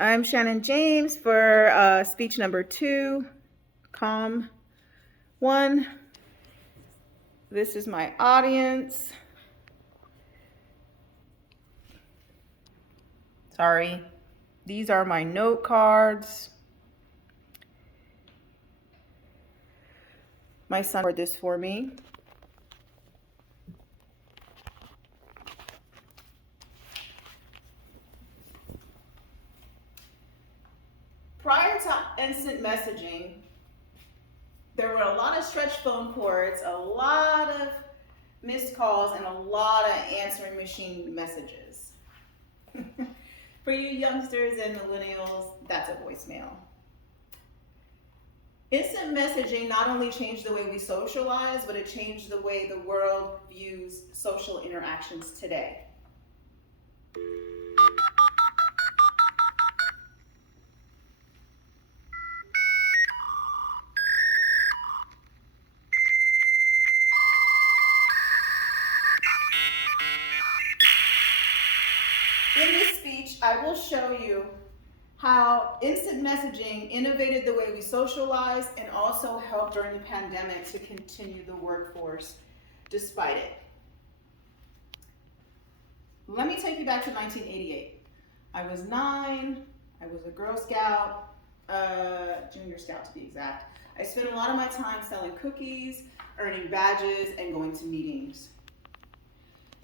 I'm Shannon James for speech number 2, Calm 1. This is my audience. Sorry. These are my note cards. My son wrote this for me. Prior to instant messaging, there were a lot of stretched phone cords, a lot of missed calls, and a lot of answering machine messages. For you youngsters and millennials, that's a voicemail. Instant messaging not only changed the way we socialize, but it changed the way the world views social interactions today. In this speech, I will show you how instant messaging innovated the way we socialize and also helped during the pandemic to continue the workforce despite it. Let me take you back to 1988. I was 9, I was a Girl Scout, Junior Scout to be exact. I spent a lot of my time selling cookies, earning badges, and going to meetings.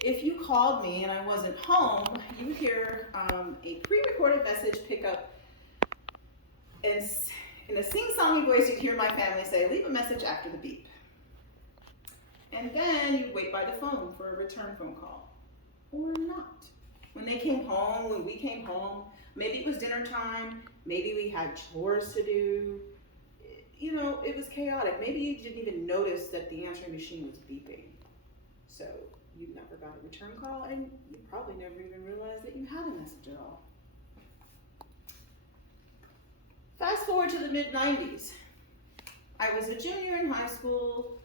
If you called me and I wasn't home, you would hear a pre-recorded message pick up, and in a sing-songy voice, you'd hear my family say, "Leave a message after the beep." And then you'd wait by the phone for a return phone call, or not. When they came home, when we came home, maybe it was dinner time, maybe we had chores to do. You know, it was chaotic. Maybe you didn't even notice that the answering machine was beeping. So you never got a return call, and you probably never even realized that you had a message at all. Fast forward to the mid-90s. I was a junior in high school.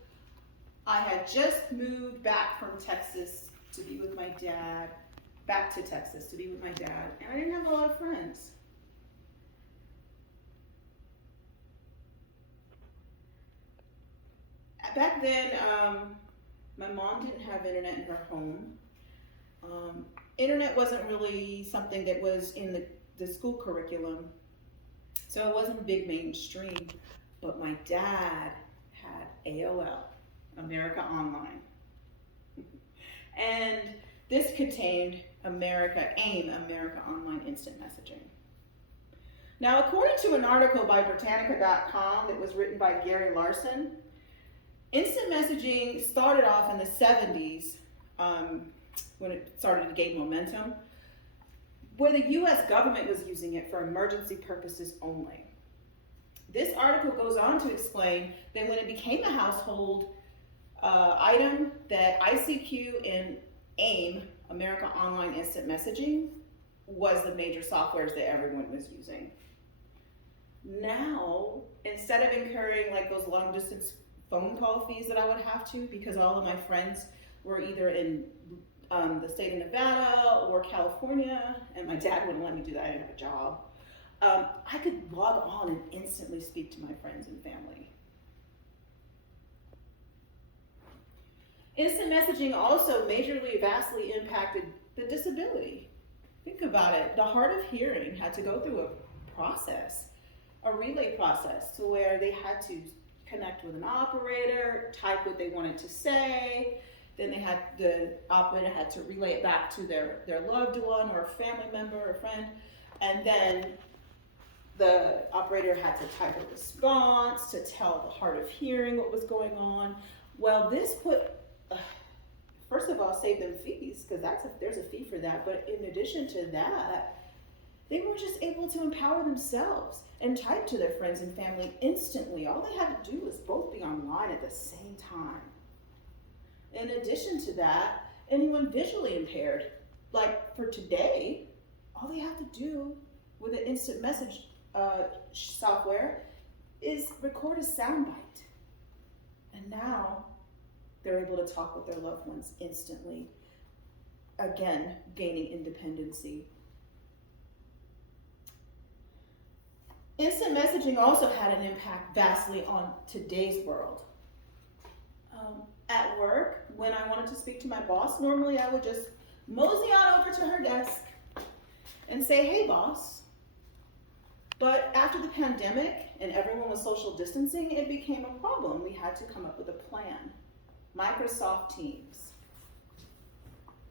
I had just moved back from Texas to be with my dad, back to Texas to be with my dad, and I didn't have a lot of friends. Back then, my mom didn't have internet in her home. Internet wasn't really something that was in the school curriculum, so it wasn't big mainstream, but my dad had AOL, America Online. And this contained AIM, America Online Instant Messaging. Now, according to an article by Britannica.com that was written by Gary Larson, instant messaging started off in the 70s when it started to gain momentum, where the US government was using it for emergency purposes only. This article goes on to explain that when it became a household item, that ICQ and AIM, America Online Instant Messaging, was the major softwares that everyone was using. Now, instead of incurring like those long distance phone call fees that I would have to, because all of my friends were either in the state of Nevada or California, and my dad wouldn't let me do that, I didn't have a job. I could log on and instantly speak to my friends and family. Instant messaging also majorly, vastly impacted the disability. Think about it. The hard of hearing had to go through a process, a relay process, to where they had to connect with an operator, type what they wanted to say, then the operator had to relay it back to their loved one or a family member or friend, and then the operator had to type a response to tell the hard of hearing what was going on. Well, this first of all, saved them fees, because there's a fee for that, but in addition to that, they were just able to empower themselves and type to their friends and family instantly. All they had to do was both be online at the same time. In addition to that, anyone visually impaired, like for today, all they have to do with an instant message software is record a soundbite. And now they're able to talk with their loved ones instantly, again, gaining independency. Instant messaging also had an impact vastly on today's world. At work, when I wanted to speak to my boss, normally I would just mosey on over to her desk and say, "Hey, boss." But after the pandemic and everyone was social distancing, it became a problem. We had to come up with a plan. Microsoft Teams.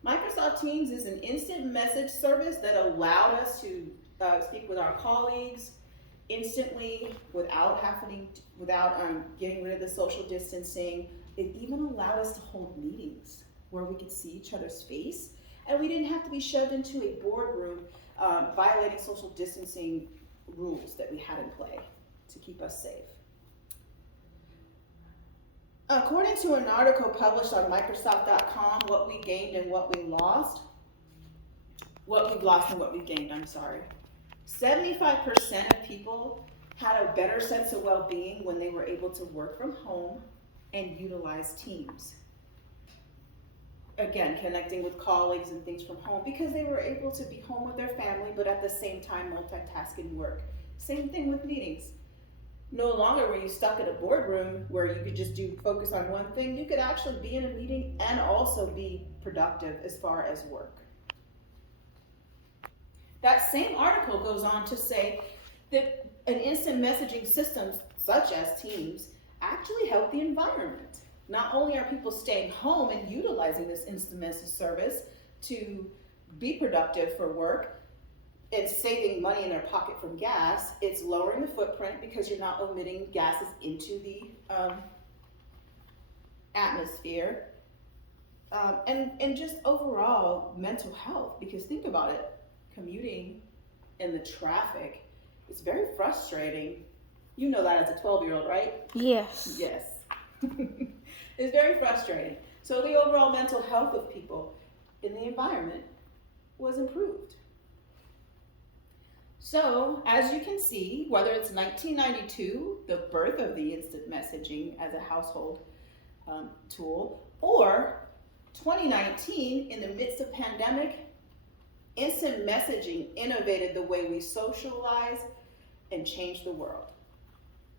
Microsoft Teams is an instant message service that allowed us to speak with our colleagues instantly without getting rid of the social distancing. It even allowed us to hold meetings where we could see each other's face, and we didn't have to be shoved into a boardroom violating social distancing rules that we had in play to keep us safe. According to an article published on Microsoft.com, what we gained and what we lost, what we've lost and what we gained, 75% of people had a better sense of well-being when they were able to work from home and utilize Teams. Again, connecting with colleagues and things from home because they were able to be home with their family, but at the same time multitasking work. Same thing with meetings. No longer were you stuck in a boardroom where you could just focus on one thing. You could actually be in a meeting and also be productive as far as work. That same article goes on to say that an instant messaging system such as Teams actually help the environment. Not only are people staying home and utilizing this instant message service to be productive for work and saving money in their pocket from gas, it's lowering the footprint because you're not emitting gases into the atmosphere. And just overall mental health, because think about it, commuting in the traffic, it's very frustrating. You know that as a 12-year-old, right? Yes. Yes. It's very frustrating. So the overall mental health of people in the environment was improved. So as you can see, whether it's 1992, the birth of the instant messaging as a household tool, or 2019, in the midst of pandemic, instant messaging innovated the way we socialize and changed the world.